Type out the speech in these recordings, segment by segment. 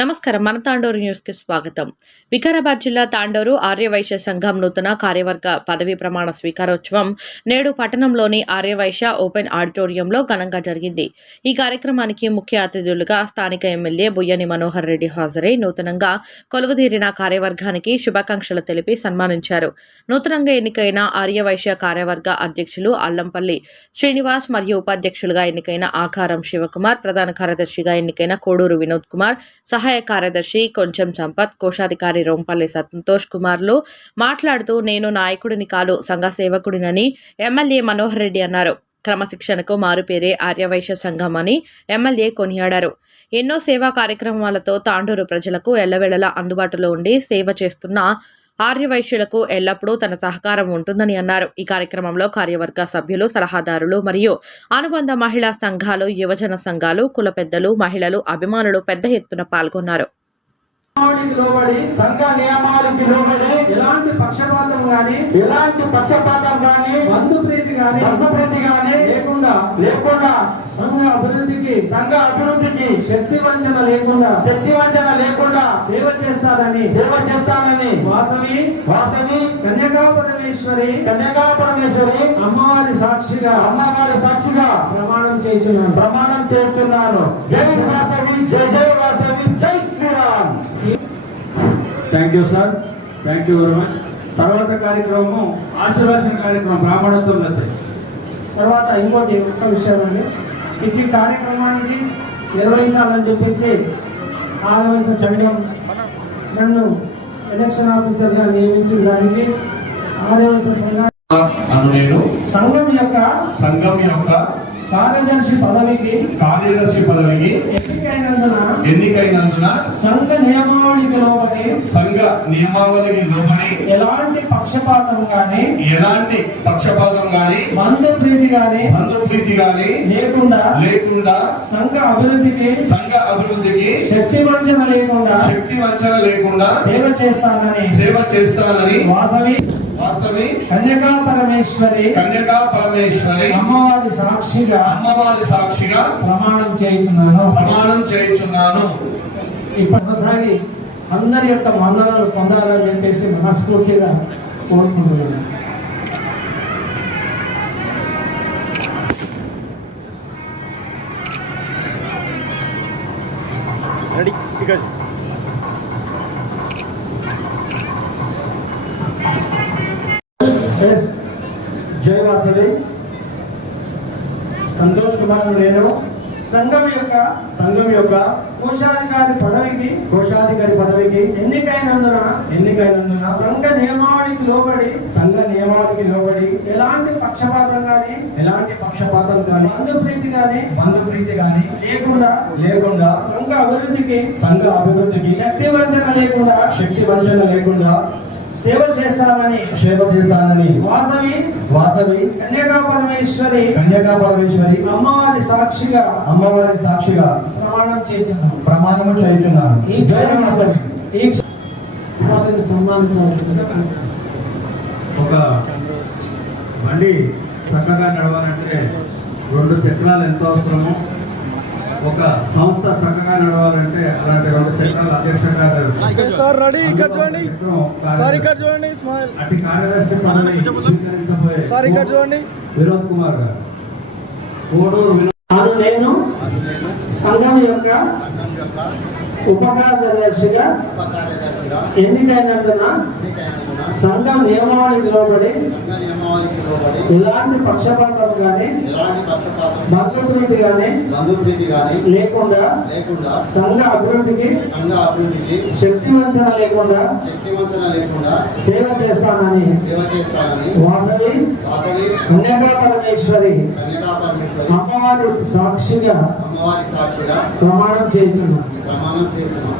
నమస్కారం. మన తాండూరు న్యూస్కి స్వాగతం. వికారాబాద్ జిల్లా తాండూరు ఆర్యవైశ్య సంఘం నూతన కార్యవర్గ పదవీ ప్రమాణ స్వీకారోత్సవం నేడు పట్టణంలోని ఆర్యవైశ్య ఓపెన్ ఆడిటోరియంలో ఘనంగా జరిగింది. ఈ కార్యక్రమానికి ముఖ్య అతిథులుగా స్థానిక ఎమ్మెల్యే బుయ్యని మనోహర్ రెడ్డి హాజరై నూతనంగా కొలువుదీరిన కార్యవర్గానికి శుభాకాంక్షలు తెలిపి సన్మానించారు. నూతనంగా ఎన్నికైన ఆర్యవైశ్య కార్యవర్గ అధ్యక్షులు అల్లంపల్లి శ్రీనివాస్ మరియు ఉపాధ్యక్షులుగా ఎన్నికైన ఆకారం శివకుమార్ ప్రధాన కార్యదర్శిగా ఎన్నికైన కోడూరు వినోద్ కుమార్ సహాయ కార్యదర్శి కొంచెం సంపత్ కోశాధికారి రోంపల్లి సంతోష్ కుమార్లు మాట్లాడుతూ నేను నాయకుడిని కాదు సంఘ సేవకుడినని ఎమ్మెల్యే మనోహర్ రెడ్డి అన్నారు. క్రమశిక్షణకు మారుపేరే ఆర్యవైశ్య సంఘం అని ఎమ్మెల్యే కొనియాడారు. ఎన్నో సేవా కార్యక్రమాలతో తాండూరు ప్రజలకు ఎల్లవేళలా అందుబాటులో ఉండి సేవ చేస్తున్న ఆర్యవైశ్యులకు ఎల్లప్పుడూ తన సహకారం ఉంటుందని అన్నారు. ఈ కార్యక్రమంలో కార్యవర్గ సభ్యులు సలహాదారులు మరియు అనుబంధ మహిళా సంఘాలు యువజన సంఘాలు కుల పెద్దలు మహిళలు అభిమానులు పెద్ద ఎత్తున పాల్గొన్నారు. నియమావళికి లోబడి సంఘ నియమాలకి లోబడి ఎలాంటి పక్షపాతం గాని ఎలాంటి పక్షపాతం గాని బంధు ప్రీతి గాని ధర్మప్రీతి గాని లేకుండా లేకుండా సంఘ అభివృద్ధికి సంఘ అభివృద్ధికి శక్తి వంచన లేకుండా శక్తి వంచన లేకుండా సేవ చేస్తారని సేవ చేస్తానని వాసవి వాసవి కన్యకా పరమేశ్వరి కన్యకా పరమేశ్వరి అమ్మవారి సాక్షిగా అమ్మవారి సాక్షిగా ప్రమాణం చేయించున్నాను. ప్రమాణం చేస్తున్నాను జై వాసవి జై జై వాసవి జై Sriram. Thank you sir thank you very much తర్వాత కార్యక్రమం ఆశీర్వాసన కార్యక్రమం బ్రాహ్మణత్వం వచ్చాయి తర్వాత ఇంకోటి ఒక్క విషయం అండి. ఇది కార్యక్రమానికి నిర్వహించాలని చెప్పేసి ఆదివాస సంఘం నన్ను ఎలక్షన్ ఆఫీసర్గా నియమించిన దానికి ఆదివాస సంఘ అను నేను సంఘం యొక్క సంఘం యొక్క కార్యదర్శి పదవికి కార్యదర్శి పదవికి ఎన్నికైనందున ఎన్నికైనందున సంఘ నియమావళికి లోబడి సంఘ నియమావళికి లోబడి ఎలాంటి పక్షపాతం గాని ఎలాంటి పక్షపాతం గాని బంధు ప్రీతి గాని బంధుప్రీతి గాని లేకుండా లేకుండా సంఘ అభివృద్ధికి సంఘ అభివృద్ధికి శక్తి వంచన లేకుండా శక్తి వంచన లేకుండా సేవ చేస్తానని సేవ చేస్తానని వాసవి వాసవి కన్యకా పరమేశ్వరి కన్యకా పరమేశ్వరి అమ్మవారి సాక్షిగా అమ్మవారి సాక్షిగా ప్రమాణం చేయించున్నాను. ప్రమాణం చేయించున్నాను. ఇప్పుడు కొనసాగి అందరి యొక్క మన్ననలు పొందాలని చెప్పేసి మనస్ఫూర్తిగా కోరుకుంటున్నాను. జై కుమార్ నేను సంఘం యొక్క సంఘం యొక్క కోశాధికారి పదవికి కోశాధికారి పదవికి ఎన్నికైనందున ఎన్నికైనందున సంఘ నియమావళికి లోబడి సంఘ నియమాలకి లోబడి ఎలాంటి పక్షపాతం గాని ఎలాంటి పక్షపాతం కానీ బంధు ప్రీతి గాని బంధుప్రీతి కానీ లేకుండా లేకుండా సంఘ అభివృద్ధికి సంఘ అభివృద్ధికి శక్తి వంచన లేకుండా శక్తి వంచన లేకుండా సేవ చేస్తానని. సేవ చేస్తానని. వాసవి. వాసవి. కన్యకా పరమేశ్వరి. కన్యకా పరమేశ్వరి. అమ్మవారి సాక్షిగా. అమ్మవారి సాక్షిగా. ప్రమాణం చేస్తున్నాను. ప్రమాణము చేయుచున్నాను. ఈ జై వాసవి. ఈ వారిని సన్మానించవలసిందిగా ఒక బండి చక్కగా నడవాలంటే రెండు చక్రాలు ఎంత అవసరమో. ఒక సంస్థ చక్కగా నడవాలంటే అలాంటి రెండు చక్రాలు అధ్యక్ష కార్యదర్శి సార్ రెడీ ఇక్కడ చూడండి. చక్రం సార్ ఇక్కడ కార్యదర్శి. పదవి స్వీకరించబోయే సార్ ఇక్కడ చూడండి. వినోద్ కుమార్ గారు. కోడూరు నేను సంఘం యొక్క ఉపకార్యదర్శిగా ఎన్నికైనందున సంఘం నియమావళికి లోబడి ఎలాంటి పక్షపాతం కానీ ఎలాంటి పక్షపాతం బంధుప్రీతి కానీ బంధుప్రీతి గాని లేకుండా లేకుండా సంఘ అభివృద్ధికి సంఘ అభివృద్ధికి శక్తి వంచన లేకుండా శక్తి వంచన లేకుండా సేవ చేస్తానని సేవ చేస్తానని వాసవి వాసవి కన్యకా పరమేశ్వరి కన్యకా పరమేశ్వరి అమ్మవారి సాక్షిగా అమ్మవారి సాక్షిగా ప్రమాణం చేస్తున్నాను ప్రమాణం చేస్తున్నాను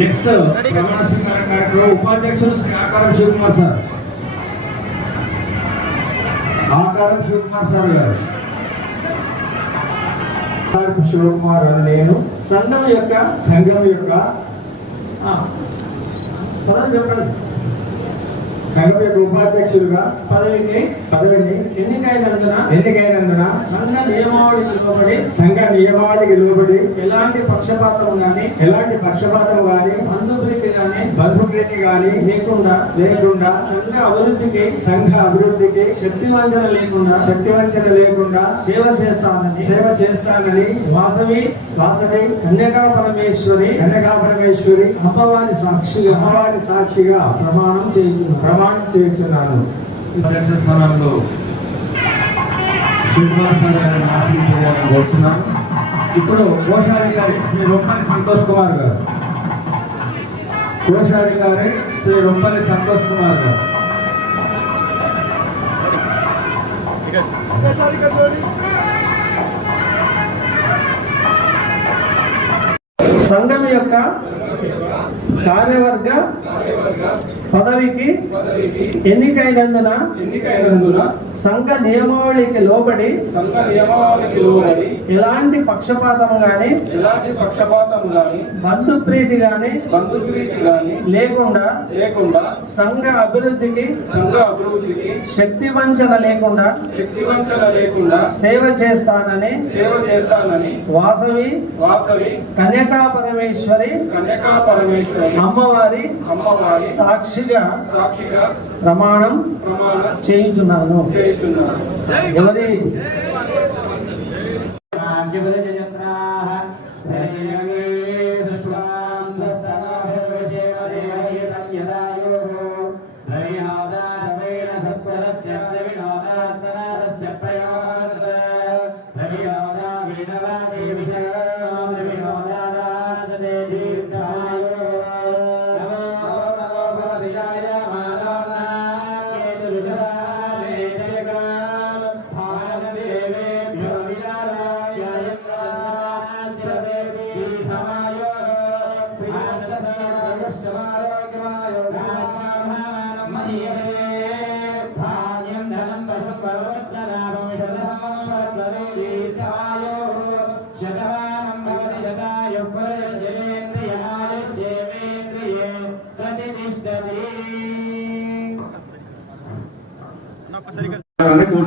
నెక్స్ట్ ప్రమాణ స్వీకార కార్యక్రమం ఉపాధ్యక్షులు శ్రీ ఆకారం శివకుమార్ సార్. ఆకారం శివకుమార్ సార్ గారు. శివకుమార్ అని నేను సంఘం యొక్క సంఘం యొక్క చెప్పండి. సంఘం యొక్క ఉపాధ్యక్షులుగా పదవికి పదవిని? ఎన్నికైనందున? ఎన్నికైనందున? సంఘ నియమావళికి లోబడి సంఘ నియమావళికి లోబడి ఎలాంటి పక్షపాతం గాని ఎలాంటి పక్షపాతం గాని బంధుప్రీతి గాని బంధుప్రీతి గాని లేకుండా లేకుండా సంఘ అభివృద్ధికి సంఘ అభివృద్ధికి శక్తి వంచన లేకుండా శక్తివంచన లేకుండా సేవ చేస్తానని సేవ చేస్తానని వాసవి వాసవి కన్యకా పరమేశ్వరి కనకా పరమేశ్వరి అమ్మవారి సాక్షిగా అమ్మవారి సాక్షిగా ప్రమాణం చేయుచున్నాను. ప్రమాణం చేస్తున్నాను స్థానంలో గారిని ఇప్పుడు కోశాధికారి శ్రీ రొంపల్లి సంతోష్ కుమార్ గారు. కోశాధికారి శ్రీ రొంపల్లి సంతోష్ కుమార్ గారు. సంఘం యొక్క కార్యవర్గ పదవికి ఎన్నికైనందున ఎన్నికైనందున సంఘ నియమావళికి లోబడి సంఘ నియమావళికి లోబడి ఎలాంటి పక్షపాతం గాని ఎలాంటి పక్షపాతం గాని బంధుప్రీతి గాని బంధుప్రీతి గాని లేకుండా లేకుండా సంఘ అభివృద్ధికి సంఘ అభివృద్ధికి శక్తి వంచన లేకుండా శక్తివంచన లేకుండా సేవ చేస్తానని సేవ చేస్తానని వాసవి వాసవి కన్యకా పరమేశ్వరి కన్యకా పరమేశ్వరి అమ్మవారి అమ్మవారి సాక్షిగా సాక్షిగా ప్రమాణం ప్రమాణం చేయుచున్నాను. చేయుచున్నారు ఎవరి?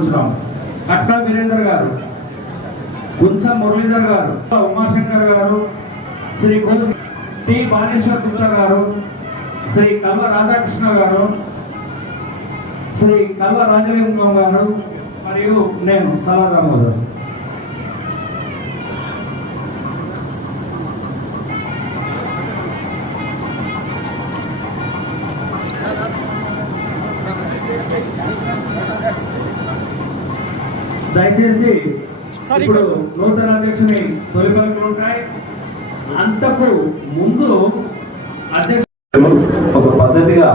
సంవత్సరం కూర్చున్నాం వీరేందర్ గారు కుంచం మురళీధర్ గారు ఉమాశంకర్ గారు శ్రీ కోసి టి బాలేశ్వర్ గుప్తా గారు శ్రీ కల్వ రాధాకృష్ణ గారు శ్రీ కల్వ రాజలింగం గారు మరియు నేను సలాదామోదర్ దయచేసి ఇప్పుడు నూతన అధ్యక్షుని తొలి పలుకులు ఉంటాయి. అంతకు ముందు అధ్యక్ష ఒక పద్ధతిగా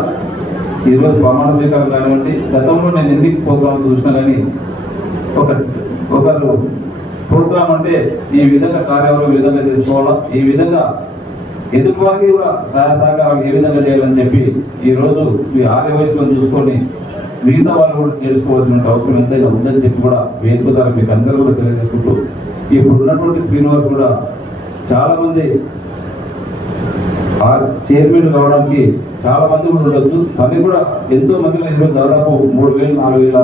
ఈరోజు ప్రమాణ స్వీకారం కానివ్వండి గతంలో నేను ఎన్ని ప్రోగ్రామ్స్ చూసినా కానీ ఒక ఒకరు ప్రోగ్రామ్ అంటే ఈ విధంగా కార్యక్రమం ఈ విధంగా చేసుకోవాలా ఈ విధంగా ఎదుటి వారికి కూడా సహాయ సహకారం ఏ విధంగా చేయాలని చెప్పి ఈ రోజు మీ ఆర్య వయసులో చూసుకొని మిగతా వాళ్ళు కూడా తెలుసుకోవాల్సిన అవసరం ఎంతైనా ఉందని చెప్పి కూడా వేదిక ద్వారా మీకు అందరూ కూడా తెలియజేసుకుంటూ ఇప్పుడు ఉన్నటువంటి శ్రీనివాస్ కూడా చాలా మంది ఆ చైర్మన్ కావడానికి చాలా మంది కూడా ఉండొచ్చు. తనని కూడా ఎంతో మందిలో ఈరోజు దాదాపు మూడు వేలు నాలుగు వేల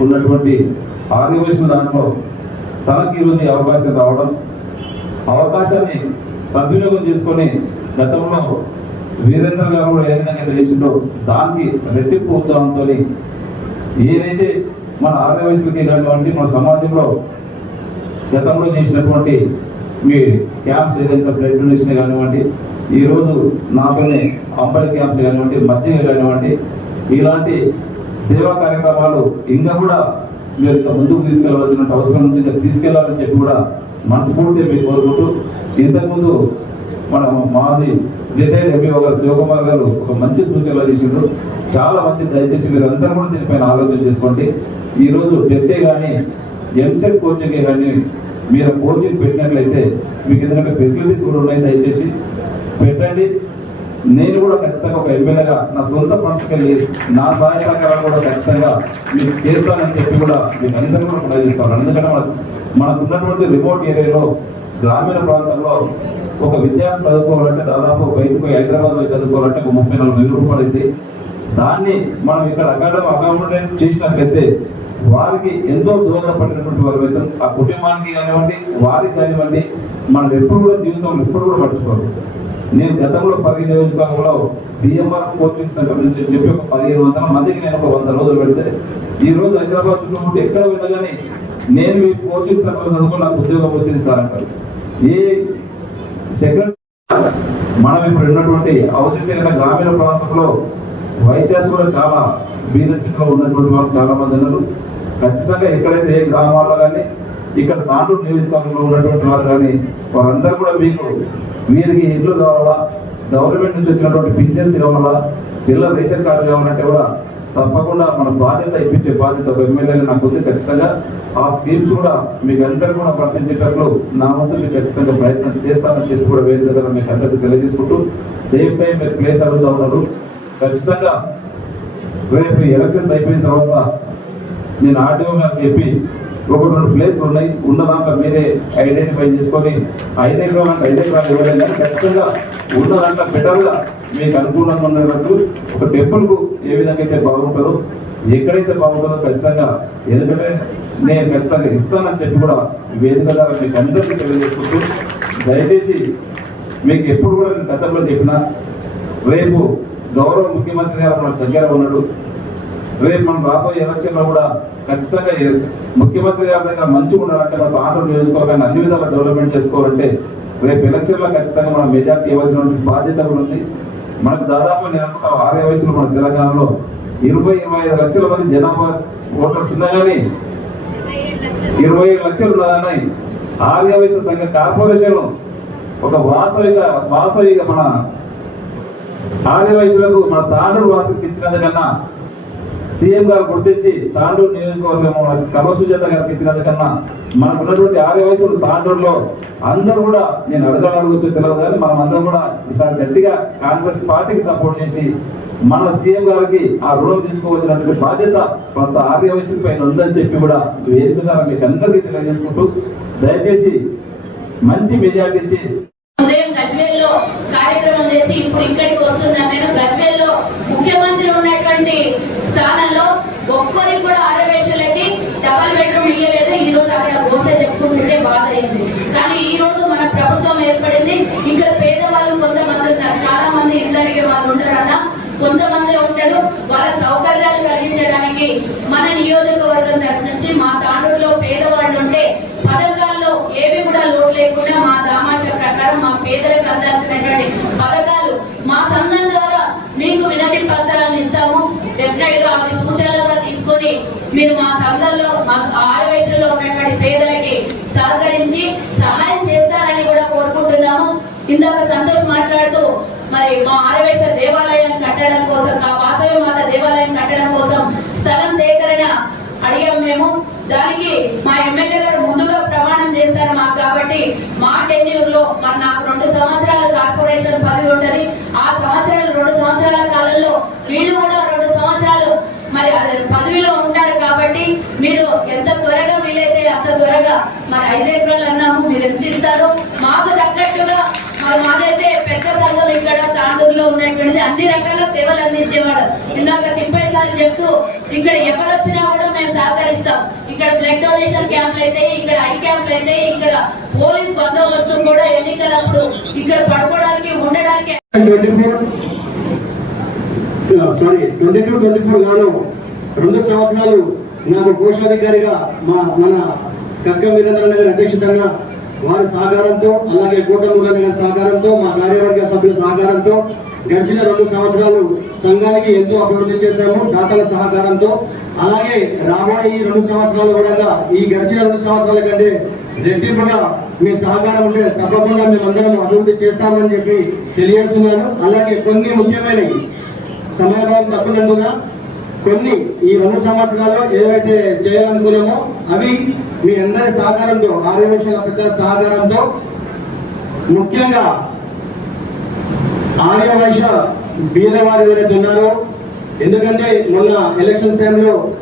ఉన్నటువంటి ఆర్గనైజేషన్ దాంట్లో తనకి ఈరోజు ఈ అవకాశం రావడం అవకాశాన్ని సద్వినియోగం చేసుకొని గతంలో వీరేంద్ర గారు కూడా ఏ విధంగా అయితే దానికి రెట్టింపు ఉత్సాహంతో ఏదైతే మన ఆర్య వయసులకి కానివ్వండి మన సమాజంలో గతంలో చేసినటువంటి మీ క్యాంప్స్ ఏదైతే బ్లడ్ డొనేషన్ కానివ్వండి ఈరోజు రోజు నాతోనే అంబలి క్యాంప్స్ కానివ్వండి మజ్జిగ కానివ్వండి ఇలాంటి సేవా కార్యక్రమాలు ఇంకా కూడా మీరు ఇంకా ముందుకు తీసుకెళ్ళవలసిన అవసరం ఉంది. ఇంకా తీసుకెళ్ళాలని చెప్పి కూడా మనస్ఫూర్తిగా మీరు కోరుకుంటూ ఇంతకుముందు మన మాజీ రిటైర్ ఎంపీఓ గారు శివకుమార్ గారు ఒక మంచి సూచనలు చేసిండ్రు చాలా మంచి దయచేసి మీరు అందరూ కూడా దీనిపైన ఆలోచన చేసుకోండి. ఈ రోజు టెట్టే కానీ ఎంసెట్ కోచింగ్ కానీ మీరు కోచింగ్ పెట్టినట్లయితే మీకు ఎందుకంటే ఫెసిలిటీస్ కూడా ఉన్నాయి దయచేసి. పెట్టండి. నేను కూడా ఖచ్చితంగా ఒక ఎమ్మెల్యేగా నా సొంత ఫండ్స్కి వెళ్ళి నా సహాయ సహకారాలు కూడా ఖచ్చితంగా మీకు చేస్తానని చెప్పి కూడా మీకు అందరూ కూడా ప్రయత్నిస్తాను ఎందుకంటే మన మనకు రిమోట్ ఏరియాలో గ్రామీణ ప్రాంతంలో ఒక విద్యార్థి చదువుకోవాలంటే దాదాపు బయటకు హైదరాబాద్లో చదువుకోవాలంటే ఒక ముప్పై నలభై వేల రూపాయలు అయితే దాన్ని మనం ఇక్కడ అకాడమీ అకామిడేట్ చేసినట్లయితే వారికి ఎంతో దోహదపడినటువంటి వారు అయితే ఆ కుటుంబానికి కానివ్వండి వారికి కానివ్వండి మనం ఎప్పుడు కూడా జీవితంలో ఎప్పుడు కూడా మర్చిపోరు. నేను గతంలో పరి నియోజకవర్గంలో బిఎంఆర్ కోచింగ్ సెంటర్ నుంచి చెప్పి ఒక పదిహేను వందల మందికి నేను ఒక వంద రోజులు పెడితే ఈ రోజు హైదరాబాద్ చుట్టుముట్టు ఎక్కడ వెళ్ళగానే నేను మీ కోచింగ్ సెంటర్ చదువుకుని నాకు ఉద్యోగం వచ్చింది సార్ అంటారు. ఏ సెకండ్ మనం ఇప్పుడు ఉన్నటువంటి అవశేషమైన గ్రామీణ ప్రాంతంలో వైశాస్ కూడా చాలా బీద స్థితిలో ఉన్నటువంటి వాళ్ళు చాలా మంది ఉన్నారు. ఖచ్చితంగా ఎక్కడైతే ఏ గ్రామాల్లో కానీ ఇక్కడ తాండూరు నియోజకవర్గంలో ఉన్నటువంటి వారు కానీ వారందరూ కూడా మీకు వీరికి ఇల్లు కావాలా గవర్నమెంట్ నుంచి వచ్చినటువంటి పింఛన్స్ కావాలా తెల్ల రేషన్ కార్డు కావాలంటే కూడా తప్పకుండా మన బాధ్యత ఇప్పించే బాధ్యత ఒక ఎమ్మెల్యేగా నాకు ఉంది ఖచ్చితంగా. ఆ స్కీమ్స్ కూడా మీకు అందరూ కూడా వర్తించేటట్లు నా వంతు మీకు ఖచ్చితంగా ప్రయత్నం చేస్తానని చెప్పి కూడా వేదిక ద్వారా మీకు అందరికీ తెలియజేసుకుంటూ సేమ్ టైం మీరు ప్లేస్ అడుగుతా ఉన్నారు. ఖచ్చితంగా రేపు ఎలక్షన్స్ అయిపోయిన తర్వాత నేను ఆర్డీఓ గారికి చెప్పి ఒకటి రెండు ప్లేస్లు ఉన్నాయి. ఉన్న దాంట్లో మీరే ఐడెంటిఫై చేసుకొని ఐదు ఎకరాలు అంటే ఐదు ఎకరాలు ఇవ్వలేదు కానీ ఖచ్చితంగా ఉన్న దాంట్లో బెటర్గా మీకు అనుకూలంగా ఉండేటట్టు ఒక టెంపుల్కు ఏ విధంగా అయితే బాగుంటుందో ఎక్కడైతే బాగుంటుందో ఖచ్చితంగా ఎందుకంటే నేను ఖచ్చితంగా ఇస్తానని చెప్పి కూడా వేదిక ద్వారా మీకు అందరికీ తెలియజేసుకుంటూ దయచేసి మీకు ఎప్పుడు కూడా నేను గతంలో చెప్పినా రేపు గౌరవ ముఖ్యమంత్రి గారు మన దగ్గర ఉన్నాడు రేపు మనం రాబోయే ఎలక్షన్లో కూడా ఖచ్చితంగా ముఖ్యమంత్రి గారి దగ్గర మంచిగా ఉండాలంటే మన ఆటలు నియోజకవర్గాన్ని అన్ని విధాలా డెవలప్మెంట్ చేసుకోవాలంటే రేపు ఎలక్షన్లో ఖచ్చితంగా మనం మెజార్టీ ఇవ్వాల్సిన బాధ్యత కూడా ఉంది. మనకు దాదాపు నేను అనుకుంటా ఆరే వయసులో మన తెలంగాణలో ఇరవై ఇరవై ఐదు లక్షల మంది జనాభా ఓటర్స్ ఉన్నా కానీ ఇరవై ఏడు లక్షలు ఉన్నదని ఆర్యవైశ్య సంఘ కార్పొరేషన్ ఒక వాసవిక వాసవిక మన ఆర్యవైశ్యులకు మన మన తాండూరు ఇచ్చినది కన్నా సీఎం గారు గుర్తించి తాండూరు నియోజకవర్గం మన గారికి ఇచ్చినందుకన్నా మనకు ఉన్నటువంటి ఆర్య వయసులు తాండూరులో అందరూ కూడా నేను అడగాలని అడగొచ్చో తెలియదు కానీ మనం అందరం కూడా ఈసారి గట్టిగా కాంగ్రెస్ పార్టీకి సపోర్ట్ చేసి మన సీఎం గారికి ఆ రుణం తీసుకోవాల్సినటువంటి బాధ్యత కొంత ఆర్య వయసు పైన ఉందని చెప్పి కూడా వేదిక ద్వారా మీకు అందరికీ తెలియజేసుకుంటూ దయచేసి మంచి మెజార్టీ ఇచ్చి ఉదయం గజ్వేల్ కార్యక్రమం చేసి ఇప్పుడు ఇక్కడికి వస్తున్నాను. నేను గజ్వేల్లో ముఖ్యమంత్రి ఉన్నటువంటి స్థానంలో ఒక్కరికి కూడా ఆరవేశలకి డబల్ బెడ్రూమ్ ఇయ్యలేదు. ఈ రోజు అక్కడ గోసే చెప్పుకుంటుంటే బాధ అయింది కానీ ఈ రోజు మన ప్రభుత్వం ఏర్పడింది. ఇక్కడ పేదవాళ్ళు కొంతమంది ఉన్నారు. చాలా మంది ఇల్లు అడిగే వాళ్ళు ఉంటారన్న కొంతమంది ఉంటారు. వాళ్ళ సౌకర్యాలు కలిగించడానికి మన నియోజకవర్గం తరఫు నుంచి మా తాండూరులో పేదవాళ్ళు ఉంటే పథకాల్లో ఏవి కూడా లోటు లేకుండా మా దామాష ప్రకారం మా పేదలకు అందాల్సినటువంటి పథకాలు మా సంఘం ద్వారా మీకు వినతి పత్రాలు ఇస్తాము. డెఫినెట్గా అవి సూచనలుగా తీసుకొని మీరు మా సంఘంలో మా ఆరు వయసులో ఉన్నటువంటి పేదలకి సహకరించి సహాయం చేస్తారని కూడా కోరుకుంటున్నాము. ఇందాక సంతోష్ మాట్లాడుతూ మరి మా ఆరవేశ దేవాలయం కట్టడం కోసం ఆ వాసవి మాత దేవాలయం కట్టడం కోసం స్థలం సేకరణ అడిగాం మేము. దానికి మా ఎమ్మెల్యే గారు ముందుగా ప్రమాణం చేశారు మాకు కాబట్టి మా టెన్యూర్లో మరి నాకు రెండు సంవత్సరాల కార్పొరేషన్ పదవి ఉండాలి ఆ సంవత్సరాలు రెండు సంవత్సరాల కాలంలో వీళ్ళు కూడా రెండు సంవత్సరాలు మరి పదవిలో ఉంటారు కాబట్టి మీరు ఎంత త్వరగా వీలైతే అంత త్వరగా మరి ఐదు ఎకరాలు అన్నాము మీరు ఎంత ఇస్తారో మాకు తగ్గట్టుగా మరి మాదైతే పెద్ద సంఘం ఇక్కడ తాండూరులో ఉన్నటువంటి అన్ని రకాల సేవలు అందించేవాడు. ఇందాక తిప్పై సార్ చెప్తూ ఇక్కడ ఎవరు వచ్చినా కూడా మేము సహకరిస్తాం. ఇక్కడ బ్లడ్ డొనేషన్ క్యాంపులు అయితే ఇక్కడ ఐ క్యాంపులు అయితే ఇక్కడ పోలీస్ బందోబస్తు కూడా ఎన్నికలప్పుడు ఇక్కడ పడుకోవడానికి ఉండడానికి twenty four sorry twenty two twenty four గాను రెండు సంవత్సరాలు నాకు కోశాధికారిగా మా మన కక్క వీరేంద్ర గారి అధ్యక్షతంగా వారి సహకారంతో అలాగే కూటమి సహకారంతో మా కార్యవర్గ సభ్యుల సహకారంతో గడిచిన రెండు సంవత్సరాలు సంఘానికి ఎంతో అభివృద్ధి చేశాము దాతల సహకారంతో. అలాగే రాబోయే ఈ రెండు సంవత్సరాలు కూడా ఈ గడిచిన రెండు సంవత్సరాల కంటే రెట్టింపుగా మీ సహకారం ఉంటే తప్పకుండా మేమందరం అభివృద్ధి చేస్తామని చెప్పి తెలియజేస్తున్నాను. అలాగే కొన్ని ముఖ్యమైనవి. సమయభావం తక్కువనందున కొన్ని ఈ రెండు సంవత్సరాల్లో ఏవైతే చేయాలనుకున్నామో అవి మీ అందరి సహకారంతో ఆరు పెద్ద సహకారంతో. ముఖ్యంగా ఆర్య వైశ్య బీదవారు ఎవరైతే ఉన్నారో ఎందుకంటే మొన్న ఎలక్షన్ టైంలో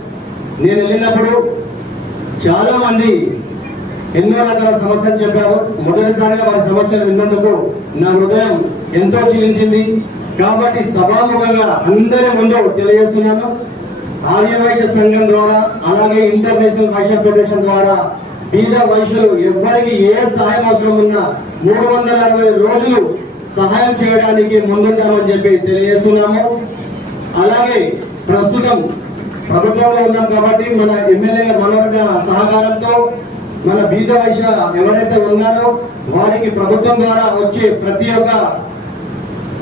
నేను వెళ్ళినప్పుడు చాలా మంది ఎన్నో రకాల సమస్యలు చెప్పారు. మొదటిసారిగా వారి సమస్యలు విన్నందుకు నా హృదయం ఎంతో చిలించింది. కాబట్టి సభాముఖంగా అందరి ముందు తెలియజేస్తున్నాను. ఆర్య వైశ్య సంఘం ద్వారా అలాగే ఇంటర్నేషనల్ వైశ్య ఫెడరేషన్ ద్వారా బీద వైశ్యులు ఎవరికి ఏ సహాయం అవసరం ఉన్నా మూడు వందల అరవై రోజులు సహాయం చేయడానికి ముందుంటామని చెప్పి తెలియజేస్తున్నాము. అలాగే ప్రస్తుతం ప్రభుత్వంలో ఉన్నాం కాబట్టి మన ఎమ్మెల్యే మనోహర్ సహకారంతో మన బీద వైశ్య ఎవరైతే ఉన్నారో వారికి ప్రభుత్వం ద్వారా వచ్చే ప్రతి ఒక్క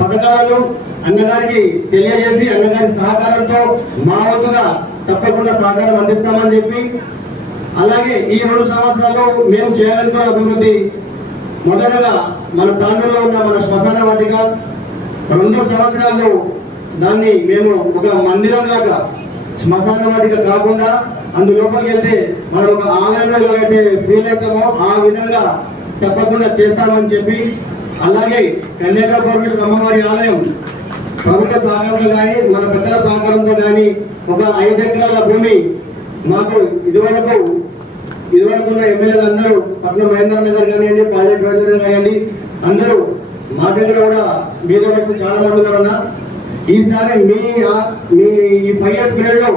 పథకాలను అన్నగారికి తెలియజేసి అన్నగారి సహకారంతో మా వంతుగా తప్పకుండా సహకారం అందిస్తామని చెప్పి అలాగే ఈ రెండు సంవత్సరాల్లో మేము చేయాలనుకున్న అభివృద్ధి మొదటగా మన తాండూరులో ఉన్న మన శ్మశాన వాటిక రెండు సంవత్సరాల్లో దాన్ని మేము ఒక మందిరం లాగా శ్మశాన వాటిక కాకుండా అందులోపలికి వెళ్తే మనం ఒక ఆలయంలో ఎలాగైతే ఫీల్ అవుతామో ఆ విధంగా తప్పకుండా చేస్తామని చెప్పి అలాగే కన్యాక పరమేశ్వర అమ్మవారి ఆలయం ప్రభుత్వ సహకారంతో కానీ మన పెద్దల సహకారంతో కానీ ఒక ఐదు ఎకరాల భూమి మాకు ఇదివరకు ఇదివరకు ఉన్న ఎమ్మెల్యేలు అందరూ పట్నం మహేంద్ర నగర్ కానివ్వండి ప్రాజెక్ట్ రాజేంద్ర కానివ్వండి అందరూ మా దగ్గర కూడా మీతో వచ్చిన చాలా మంది ఉన్నారన్న. ఈసారి మీ మీ ఈ ఫైవ్ ఇయర్స్ పీరియడ్లో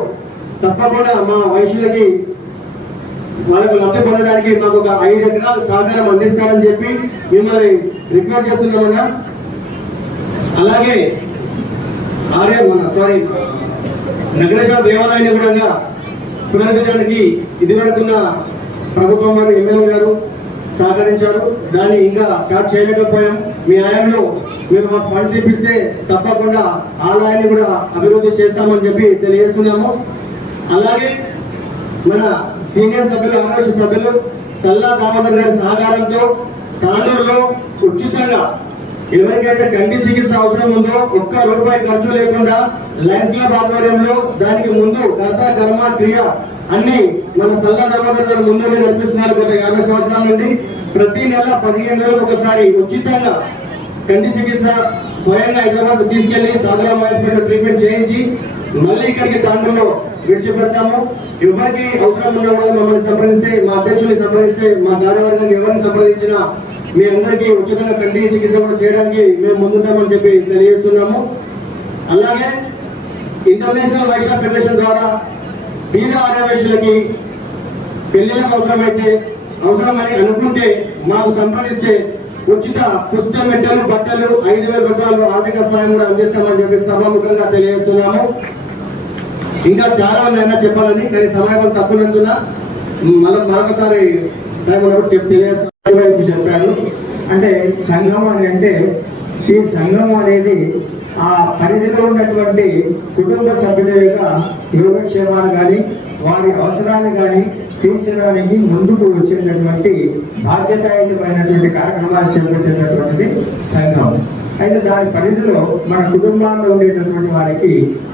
తప్పకుండా మా వయసులకి వాళ్ళకు లబ్ధి పొందడానికి మాకు ఒక ఐదు ఎకరాల సహకారం అందిస్తారని చెప్పి మిమ్మల్ని రిక్వెస్ట్ చేస్తున్నామన్నా. అలాగే మన సారీ. నగరేశ్వర దేవాలయాన్ని కూడా పునరుద్ధరణకి ఇది వరకున్న ప్రభుత్వం వారు ఎమ్మెల్యే గారు సహకరించారు. దాన్ని ఇంకా స్టార్ట్ చేయలేకపోయాం. మీ ఆయంలో మీరు మాకు ఫండ్స్ ఇప్పిస్తే తప్పకుండా ఆలయాన్ని కూడా అభివృద్ధి చేస్తామని చెప్పి తెలియజేస్తున్నాము. అలాగే మన సీనియర్ సభ్యులు ఆరోగ్య సభ్యులు సల్లా దామోదర్ గారి సహకారంతో తాండూరులో ఉచితంగా ఎవరికైతే కంటి చికిత్స అవసరం ఉందో ఒక్క రూపాయి ఖర్చు లేకుండా లయన్స్ క్లబ్ ఆధ్వర్యంలో దానికి ముందు కర్త కర్మ క్రియ అన్ని మన సల్లా దామోదర్ గారు ముందు నడిపిస్తున్నారు గత యాభై సంవత్సరాల నుండి. ప్రతి నెల పదిహేను నెలలకు ఒకసారి ఉచితంగా కంటి చికిత్స స్వయంగా హైదరాబాద్ తీసుకెళ్ళి సాధారణ హాస్పిటల్ ట్రీట్మెంట్ చేయించి మళ్ళీ ఇక్కడికి తాండూరులో విడిచిపెడతాము. ఎవరికి అవసరం ఉన్నా కూడా మమ్మల్ని సంప్రదిస్తే మా అధ్యక్షుని సంప్రదిస్తే మా కార్యవర్గాన్ని ఎవరిని సంప్రదించినా మీ అందరికీ ఉచితంగా కంటి చికిత్స కూడా చేయడానికి మేము ముందుంటామని చెప్పి తెలియజేస్తున్నాము. అలాగే ఇంటర్నేషనల్ వైశ్య ఫెడరేషన్ ద్వారా బీద ఆర్యవైశ్యులకి పెళ్ళిలకు అవసరమైతే అవసరమని అనుకుంటే మాకు సంప్రదిస్తే ఉచిత పుస్తక మెట్టలు బట్టలు ఐదు వేల రూపాయలు ఆర్థిక సహాయం కూడా అందిస్తామని చెప్పి సభాముఖంగా తెలియజేస్తున్నాము. ఇంకా చాలా ఉన్నాయన్నా చెప్పాలని కానీ సమయం తక్కువనందున మళ్ళీ మరొకసారి టైం ఉన్నప్పుడు చెప్పి తెలియజేస్తాను వైపు చెప్పారు? అంటే సంఘం అని అంటే ఈ సంఘం అనేది ఆ పరిధిలో ఉన్నటువంటి కుటుంబ సభ్యుల యొక్క యోగక్షేమాలు కానీ వారి అవసరాలు కానీ తీర్చడానికి ముందుకు వచ్చేటటువంటి బాధ్యతాయుతమైనటువంటి కార్యక్రమాలు చేపట్టేటటువంటిది సంఘం. అయితే దాని పరిధిలో మన కుటుంబాల్లో ఉండేటటువంటి వారికి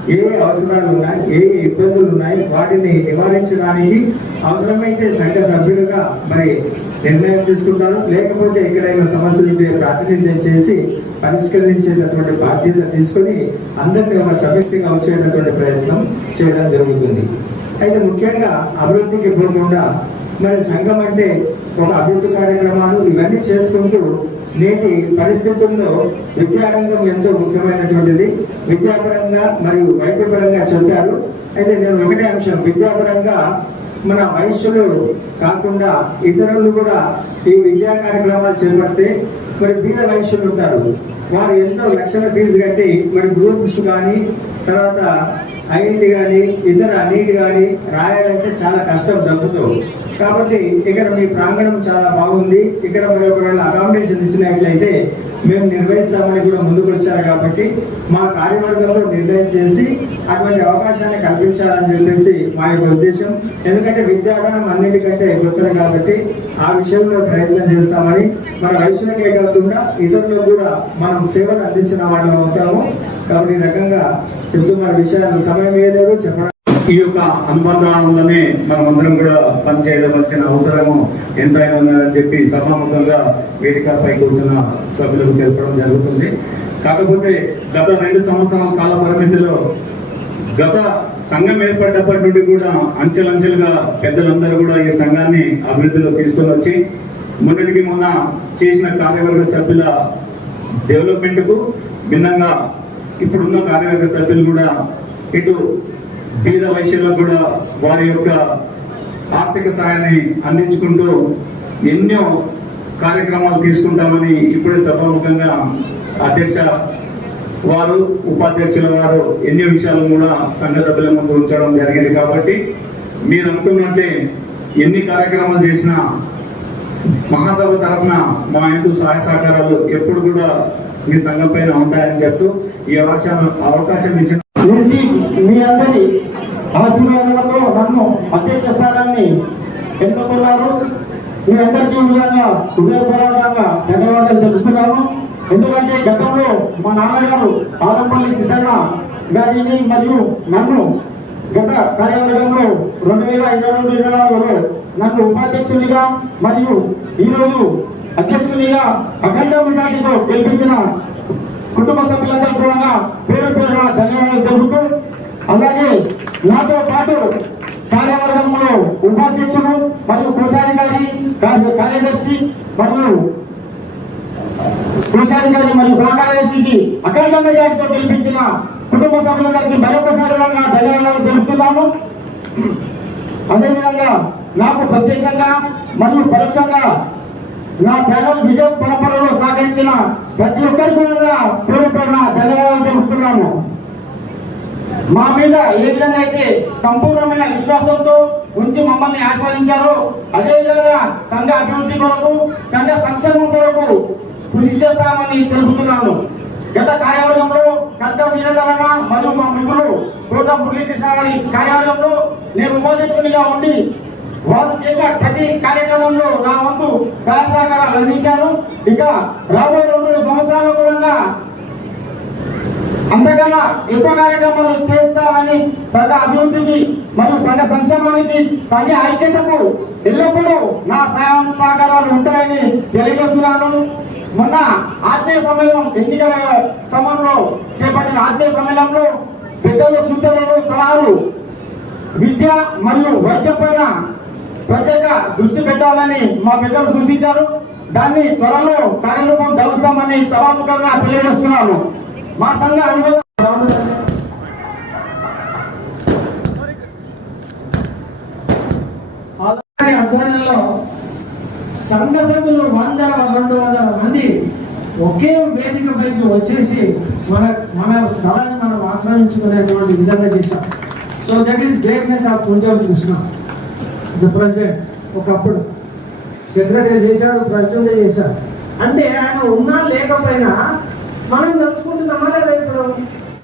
ఏ అవసరాలు ఉన్నాయి ఏ ఏ ఇబ్బందులు ఉన్నాయి వాటిని నివారించడానికి అవసరమైతే సంఘ సభ్యులుగా మరి నిర్ణయం తీసుకుంటారు. లేకపోతే ఎక్కడైనా సమస్యలు ఉంటే ప్రాతినిధ్యం చేసి పరిష్కరించేటటువంటి బాధ్యత తీసుకొని అందరినీ ఒక సమిష్టిగా వచ్చేటటువంటి ప్రయత్నం చేయడం జరుగుతుంది. అయితే ముఖ్యంగా అభివృద్ధికి పోకుండా మరి సంఘం అంటే ఒక అభివృద్ధి కార్యక్రమాలు ఇవన్నీ చేసుకుంటూ నేటి పరిస్థితుల్లో విద్యారంగం ఎంతో ముఖ్యమైనటువంటిది. విద్యాపరంగా మరియు వైద్యపరంగా చెప్పారు. అయితే నేను ఒకటే అంశం. విద్యాపరంగా మన వయస్సులో కాకుండా ఇతరులు కూడా ఈ విద్యా కార్యక్రమాలు చేపడితే మరి బీద వయస్సులు ఉంటారు. వారు ఎంతో లక్షల ఫీజు కట్టి మరి గ్రూప్స్ కానీ తర్వాత ఐఐటి కానీ ఇతర నీటి కానీ రాయాలంటే చాలా కష్టం డబ్బుతో కాబట్టి ఇక్కడ మీ ప్రాంగణం చాలా బాగుంది. ఇక్కడ మరి ఒకవేళ అకామిడేషన్ ఇచ్చినట్లయితే మేము నిర్వహిస్తామని కూడా ముందుకు వచ్చారు కాబట్టి మా కార్యవర్గంలో నిర్ణయం చేసి అటువంటి అవకాశాన్ని కల్పించాలని చెప్పేసి మా యొక్క ఉద్దేశం. ఎందుకంటే విద్యాదానం అన్నిటికంటే గొప్పది కాబట్టి ఆ విషయంలో ప్రయత్నం చేస్తామని మన వయసులకే కాకుండా ఇతరులకు కూడా మనం సేవలు అందించిన వాళ్ళం అవుతాము. కాబట్టి ఈ రకంగా చెబుతూ మన విషయాలు సమయం ఏదో చెప్పడం ఈ యొక్క అనుబంధాలలోనే మనం అందరం కూడా పనిచేయవలసిన అవసరము ఎంతైనా ఉన్నదని చెప్పి సభాముఖంగా వేదికపై కూర్చున్న సభ్యులకు తెలపడం జరుగుతుంది. కాకపోతే గత రెండు సంవత్సరాల కాల పరిమితిలో గత సంఘం ఏర్పడ్డప్పటి నుండి కూడా అంచెలంచెలుగా పెద్దలందరూ కూడా ఈ సంఘాన్ని అభివృద్ధిలో తీసుకొని వచ్చి మొన్నటికి మొన్న చేసిన కార్యవర్గ సభ్యుల డెవలప్మెంట్కు భిన్నంగా ఇప్పుడున్న కార్యవర్గ సభ్యులు కూడా ఇటు బీద వైశ్యులకు కూడా వారి యొక్క ఆర్థిక సాయాన్ని అందించుకుంటూ ఎన్నో కార్యక్రమాలు తీసుకుంటామని ఇప్పుడే సభాముఖంగా అధ్యక్ష వారు ఉపాధ్యక్షుల వారు ఎన్నో విషయాలు కూడా సంఘ సభ్యుల ముందు ఉంచడం జరిగింది కాబట్టి మీరు అనుకున్నట్టే ఎన్ని కార్యక్రమాలు చేసినా మహాసభ తరఫున మా ఎంతో సహాయ సహకారాలు ఎప్పుడు కూడా మీ సంఘం పైన ఉంటాయని చెప్తూ ఈ అవకాశం అవకాశం ఇచ్చిన నుంచి మీ అందరి ఆశీర్వాదాలతో నన్ను అధ్యక్ష స్థానాన్ని ఎన్నుకున్నారు మీ అందరికీ విధంగా హృదయపూర్వకంగా ధన్యవాదాలు తెలుపుతున్నాను. ఎందుకంటే గతంలో మా నాన్నగారు ఆలంపల్లి సిద్ధన్న గారిని మరియు నన్ను గత కార్యవర్గంలో రెండు వేల ఇరవై రెండు ఇరవై నాలుగులో నన్ను ఉపాధ్యక్షునిగా మరియు ఈరోజు అధ్యక్షునిగా అఖండ మెజార్టీతో గెలిపించిన కుటుంబ సభ్యులందరూ కూడా పేరు పేరున ధన్యవాదాలు తెలుపుతూ అలాగే నాతో పాటు కార్యవర్గంలో ఉపాధ్యక్షులు మరియు కోశాధికారి కార్యదర్శి మరియు కోశాధికారి మరియు సహకార్యదర్శికి అఖండ మెజార్టీతో గెలిపించిన కుటుంబ సభ్యులందరికీ మరొకసారి నా ధన్యవాదాలు తెలుపుతున్నాను. అదేవిధంగా నాకు ప్రత్యక్షంగా మరియు పరోక్షంగా నా ప్యానల్ విజయ పరంపరలో సాగించిన ప్రతి ఒక్కరికి కూడా పేరు పేరున ధన్యవాదాలు తెలుపుతున్నాను మా మీద ఏ విధంగా అయితే సంపూర్ణమైన విశ్వాసంతో ఉంచి మమ్మల్ని ఆస్వాదించారో అదే విధంగా సంఘ అభివృద్ధి కొరకు సంఘ సంక్షేమం కొరకు కృషి చేస్తామని తెలుపుతున్నాను గత కార్యవర్గంలో కట్ట వీరధరణ మరియు మా మిత్రులు కోట మురళీకృష్ణ గారి కార్యాలయంలో నేను ఉపాధ్యక్షునిగా ఉండి వారు చేసిన ప్రతి కార్యక్రమంలో నా వంతు సహాయ సహకారాలు అందించాను ఇక రాబోయే రెండు సంవత్సరాల కూడా అంతకన్నా ఎక్కువ కార్యక్రమాలు చేస్తామని సంఘ అభివృద్ధికి మరియు సంఘ సంక్షేమానికి సంఘ ఐక్యతకు ఎల్లప్పుడూ నా సహాయం సహకారాలు ఉంటాయని తెలియజేస్తున్నాను. మొన్న ఆత్మీయ సమ్మేళనం ఎన్నికల సమయంలో చేపట్టిన ఆత్మీయ సమ్మేళనంలో పెద్దల సూచనలు సలహాలు విద్య మరియు వైద్యం పైన ప్రత్యేక దృష్టి పెట్టాలని మా పెద్దలు సూచించారు. దాన్ని త్వరలో కార్యరూపం దలుస్తామని సభాముఖంగా తెలియజేస్తున్నాను. మా సంఘ అనుభవం వారి ఆధ్వర్యంలో సంఘ సభ్యులు వంద రెండు వందల మంది ఒకే వేదిక పైకి వచ్చేసి మన మన స్థలాన్ని మనం ఆక్రమించుకునేటువంటి విధంగా చేశాం. So that is greatness of Punjam Krishna the president ఒకప్పుడు. సెక్రటరీ చేశాడు ప్రెసిడెంట్ చేశాడు. అంటే ఆయన ఉన్నా లేకపోయినా మనం తెలుసుకుంటున్నామా లేదా ఇప్పుడు?